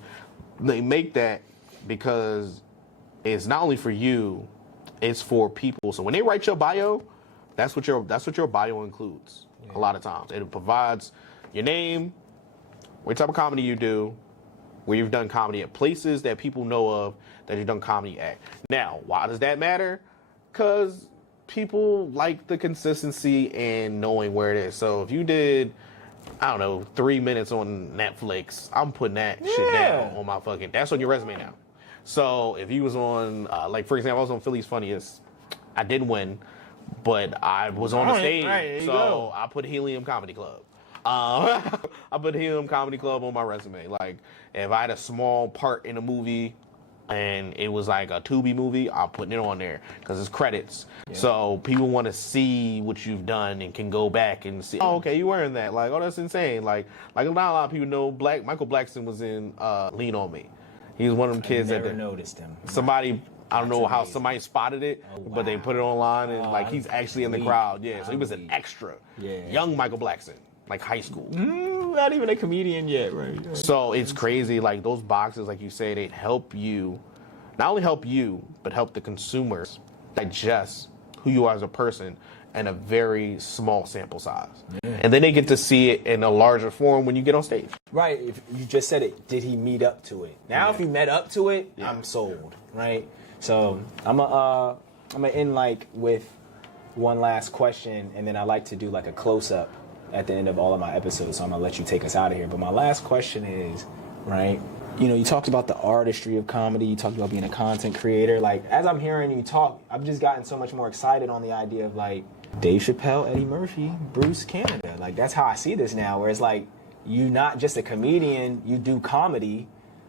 they make that because it's not only for you, it's for people. So when they write your bio, that's what your bio includes. A lot of times, it provides your name, what type of comedy you do, where you've done comedy at, places that people know of that you've done comedy at. Now, why does that matter? Because people like the consistency and knowing where it is. So if you did, I don't know, 3 minutes on Netflix, I'm putting that shit down on my fucking, that's on your resume now. So if you was on, like, for example, I was on Philly's Funniest. I didn't win, but I was on the stage. So I put Helium Comedy Club. I put Helium Comedy Club on my resume. Like, if I had a small part in a movie and it was like a Tubi movie, I'm putting it on there because it's credits. Yeah. So people want to see what you've done and can go back and see, oh, okay, you wearing that. Like, oh, that's insane. Like not a lot of people know Michael Blackson was in Lean On Me. He was one of them kids I never noticed him. Somebody, I don't know how somebody spotted it, but they put it online and like he's actually in the crowd. Yeah, so he was an extra. Yeah. Young Michael Blackson. Like high school. Not even a comedian yet, right? So it's crazy. Like those boxes, like you say, they help you, not only help you, but help the consumers digest who you are as a person in a very small sample size. Yeah. And then they get to see it in a larger form when you get on stage. Right. If you just said it, did he meet up to it? Now, if he met up to it, I'm sold. Right. So I'm gonna end like with one last question, and then I like to do like a close up at the end of all of my episodes, so I'm gonna let you take us out of here. But my last question is, right, you know, you talked about the artistry of comedy, you talked about being a content creator. Like, as I'm hearing you talk, I've just gotten so much more excited on the idea of like Dave Chappelle, Eddie Murphy, Bruce Canada. Like, that's how I see this now, where it's like, you not just a comedian, you do comedy,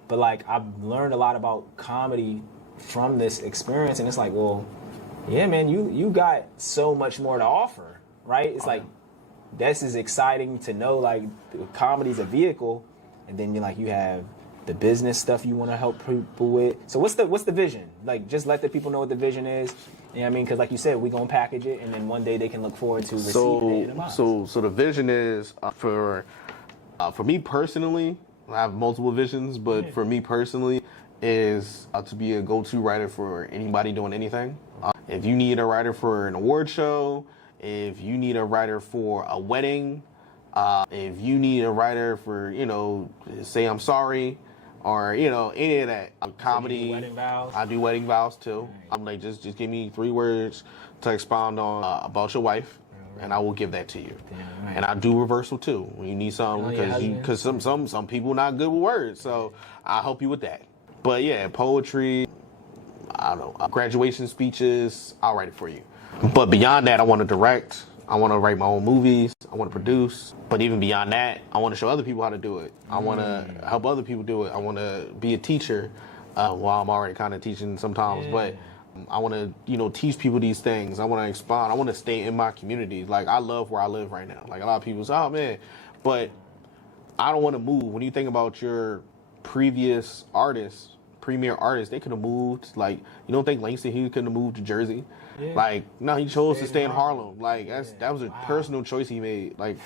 but like, I've learned a lot about comedy from this experience, and it's like, well, yeah, man, you got so much more to offer, right? It's like, this is exciting to know, like, comedy's a vehicle, and then you have the business stuff you want to help people with. So what's the vision? Like, just let the people know what the vision is. You know what I mean? Because like you said, we're going to package it, and then one day they can look forward to receiving it in a box. So the vision is, for me personally, I have multiple visions, but for me personally, is to be a go-to writer for anybody doing anything. If you need a writer for an award show, if you need a writer for a wedding, if you need a writer for, say I'm sorry, or, any of that. Comedy. So you do wedding vows? I do wedding vows too. Right. I'm like, just give me 3 words to expound on about your wife, and I will give that to you. Right. And I do reversal too when you need something, because some people not good with words, so I'll help you with that. But yeah, poetry, I don't know, graduation speeches, I'll write it for you. But beyond that, I want to direct. I want to write my own movies. I want to produce. But even beyond that, I want to show other people how to do it. I want to help other people do it. I want to be a teacher while I'm already kind of teaching sometimes. But I want to, teach people these things. I want to expound. I want to stay in my community. Like, I love where I live right now. Like, a lot of people say, oh, man. But I don't want to move. When you think about your previous artists, premier artists, they could have moved. Like, you don't think Langston Hughes couldn't have moved to Jersey? Yeah. Like, no, he chose to stay in Harlem. Like, that was a personal choice he made. Like,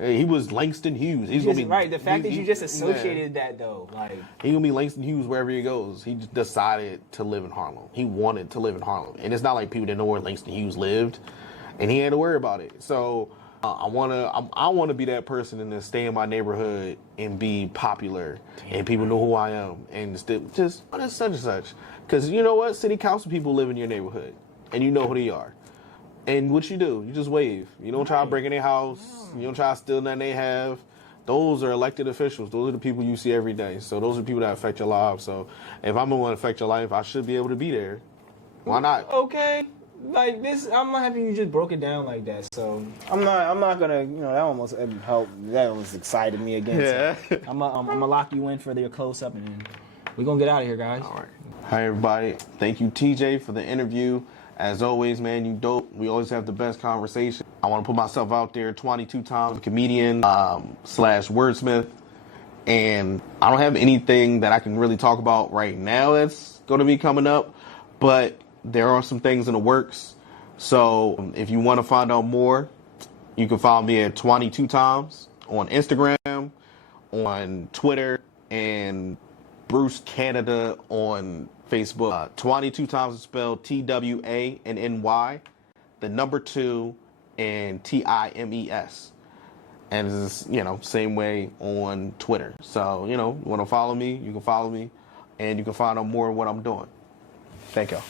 he was Langston Hughes. He's gonna be right. The fact that you just associated that though, like, he's gonna be Langston Hughes wherever he goes. He just decided to live in Harlem. He wanted to live in Harlem, and it's not like people didn't know where Langston Hughes lived, and he had to worry about it. So I wanna be that person and then stay in my neighborhood and be popular, and people know who I am, and still just such and such. Because you know what, city council people live in your neighborhood. And you know who they are. And what you do, you just wave. You don't try to break in their house. You don't try to steal nothing they have. Those are elected officials. Those are the people you see every day. So those are people that affect your lives. So if I'm the one to affect your life, I should be able to be there. Why not? Okay. Like this, I'm not happy you just broke it down like that. So I'm not gonna, that almost helped. That almost excited me again. Yeah. So I'm gonna lock you in for their close up, and we're gonna get out of here, guys. All right. Hi everybody. Thank you, TJ, for the interview. As always, man, you dope. We always have the best conversation. I want to put myself out there 22 times, comedian / wordsmith. And I don't have anything that I can really talk about right now that's going to be coming up. But there are some things in the works. So if you want to find out more, you can follow me at 22 times on Instagram, on Twitter, and Bruce Canada on Facebook. 22 times is spelled TWA and NY, the number 2 and TIMES. And it's, same way on Twitter. So, you want to follow me, you can follow me, and you can find out more of what I'm doing. Thank y'all.